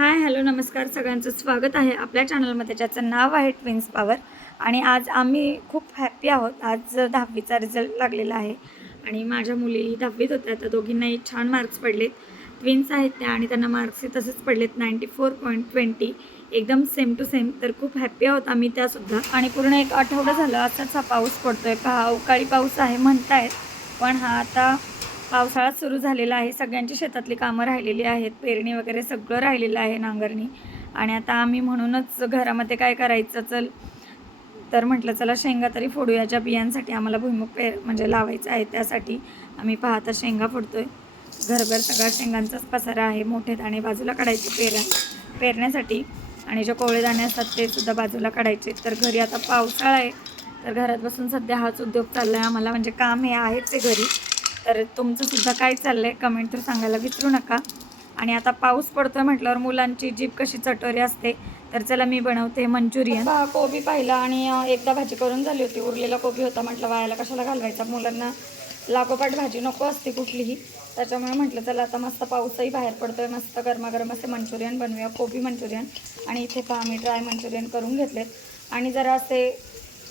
Hi hello नमस्कार. सगळ्यांचं स्वागत आहे आपल्या चॅनलमध्ये ज्याचं नाव आहे ट्विन्स पॉवर आणि आज आम्ही खूप हॅप्पी आहोत. आज दहावीचा रिझल्ट लागलेला आहे. आणि माझ्या मुली दहावीत होत्या तर दोघींनाही छान मार्क्स पडलेत. ट्विन्स आहेत त्या आणि त्यांना मार्क्सही तसेच पडलेत. नाईंटी फोर पॉईंट ट्वेंटी एकदम सेम टू सेम तर खूप हॅप्पी आहोत आम्ही त्यासुद्धा. आणि पूर्ण एक आठवडा झालं असाच हा पाऊस पडतो आहे का अवकाळी पाऊस आहे म्हणतायत. पण हा आता पावसाळा सुरू झालेला आहे. सगळ्यांची शेतातली कामं राहिलेली आहेत. पेरणी वगैरे सगळं राहिलेलं आहे नांगरणी. आणि आता आम्ही म्हणूनच घरामध्ये काय करायचं? चल तर म्हटलं चला शेंगा तरी फोडूया. ज्या बियांसाठी आम्हाला भुईमुग पेर म्हणजे लावायचं आहे त्यासाठी आम्ही पाहता शेंगा फोडतोय. घरभर सगळा शेंगांचाच पसारा आहे. मोठे दाणे बाजूला काढायचे पेरा पेरण्यासाठी. आणि जे कोवळे दाणे असतात ते सुद्धा बाजूला काढायचे. तर घरी आता पावसाळा आहे. तर घरात बसून सध्या हाच उद्योग चालला आहे आम्हाला म्हणजे काम हे आहेच ते घरी. तर तुमचं सुद्धा काय चाललं आहे कमेंट तर सांगायला विसरू नका. आणि आता पाऊस पडतोय म्हटल्यावर मुलांची जीभ कशी चटोरी असते? तर चला मी बनवते मंचुरियन. कोबी पाहिला आणि एकदा भाजी करून झाली होती. उरलेला कोबी होता म्हटलं वायाला कशाला घालवायचा? मुलांना लागोपाठ भाजी नको असते कुठलीही. त्याच्यामुळे म्हटलं चला आता मस्त पाऊसही बाहेर पडतोय. मस्त गरमागरम असे मंचुरियन बनवूया. कोबी मंचुरियन. आणि इथे पहा आम्ही ड्राय मंचुरियन करून घेतलेत. आणि जरा असे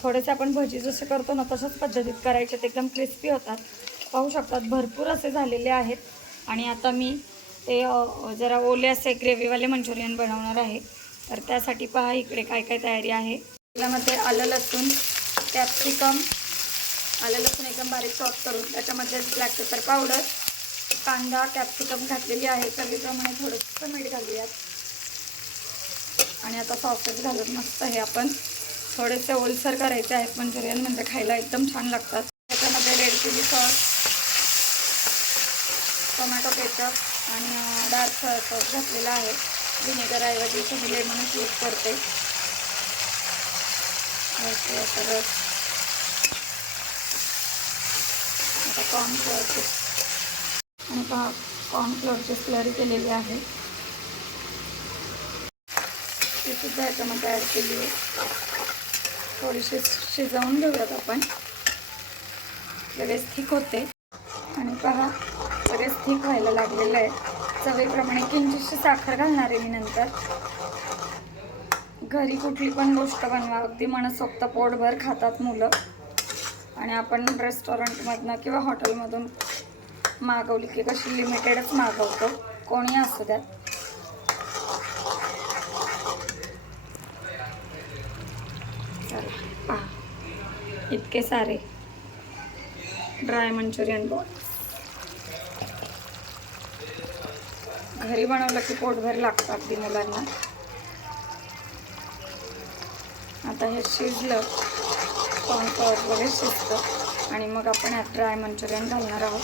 थोडेसे आपण भजी जसे करतो ना तशाच पद्धतीत करायचे. ते एकदम क्रिस्पी होतात. पाहू शकतात. भरपूर असे झालेले आहेत. आणि आता मी ते जरा ओले असे ग्रेव्हीवाले मंचुरियन बनवणार आहे. तर त्यासाठी पहा इकडे काय काय तयारी आहे. त्यामध्ये आलं लसूण कॅप्सिकम आलं लसूण एकदम बारीक चॉप करून त्याच्यामध्ये ब्लॅक पेपर पावडर कांदा कॅप्सिकम घातलेली आहे. चवीप्रमाणे थोडंसं मीठ घालूयात. आणि आता सॉसेस घालून मस्त हे आपण थोडेसे ओलसर करायचे आहेत. मंचुरियन म्हणजे खायला एकदम छान लागतात. Red chilli sauce tomato ketchup आणि डार्क सोया सॉस घातलेला आहे. व्हिनेगर ऐवजी तुम्ही लेमनच यूज करते. वरती असं रस आता कॉर्नफ्लोअरची आणि कॉर्न कॉर्नफ्लोअरची स्लरी केलेली आहे. ती सुद्धा याच्यामध्ये ॲड केली आहे. थोडीशी शिजवून घेऊयात आपण. लगेच थिक होते. आणि पहा सगळेच थिक व्हायला लागलेलं आहे चवीप्रमाणे किंचितशी साखर घालणार आहे मी नंतर. घरी कुठली पण गोष्ट बनवा अगदी मनसोक्त पोटभर खातात मुलं. आणि आपण रेस्टॉरंटमधनं किंवा हॉटेलमधून मागवली की कशी लिमिटेडच मागवतो. कोणी असू द्यात. पहा. इतके सारे. ड्राय मंचुरियन बॉल घरी बनवलं की पोटभर लागतं अगदी मुलांना. आता हे शिजलं कॉर्नफ्लॉवर वगैरे शिजतं आणि मग आपण यात ड्राय मंचुरियन घालणार आहोत.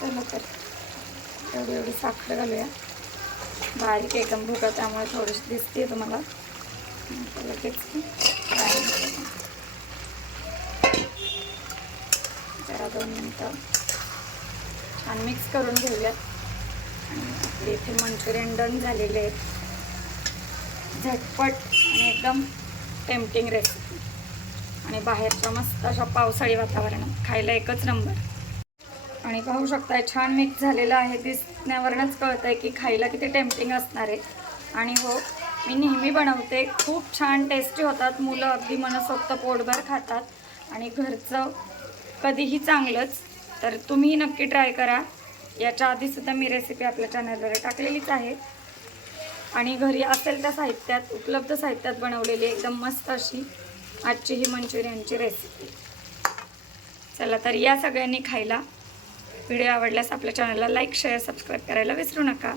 चला तर एवढी एवढी साखर घालूया. बारीक एकदम भुका त्यामुळे थोडीशी दिसते तुम्हाला. आता लगेच दोन मिनटं. छान मिक्स करून घेऊयात. आणि आपले इथे मंचुरियन डन झालेले आहेत. झटपट आणि एकदम टेम्पटिंग रेसिपी आणि बाहेरच्या मस्त अशा पावसाळी वातावरणात खायला एकच नंबर आणि पाहू शकताय छान मिक्स झालेलं आहे. दिसण्यावरूनच कळतं आहे की खायला किती टेम्पटिंग असणार आहे. आणि हो मी नेहमी बनवते. खूप छान टेस्टी होतात. मुलं अगदी मनसोक्त पोटभर खातात. आणि घरचं कधीही चांगलंच तर तुम्ही नक्की ट्राय करा. याच्या आधीसुद्धा मी रेसिपी आपल्या चॅनलवर टाकलेलीच आहे. आणि घरी असेल त्या साहित्यात उपलब्ध साहित्यात बनवलेली एकदम मस्त अशी आजची ही मंचुरियनची रेसिपी चला तर या सगळ्यांनी खायला. व्हिडिओ आवडल्यास आपल्या चॅनलला लाईक शेअर सबस्क्राईब करायला विसरू नका.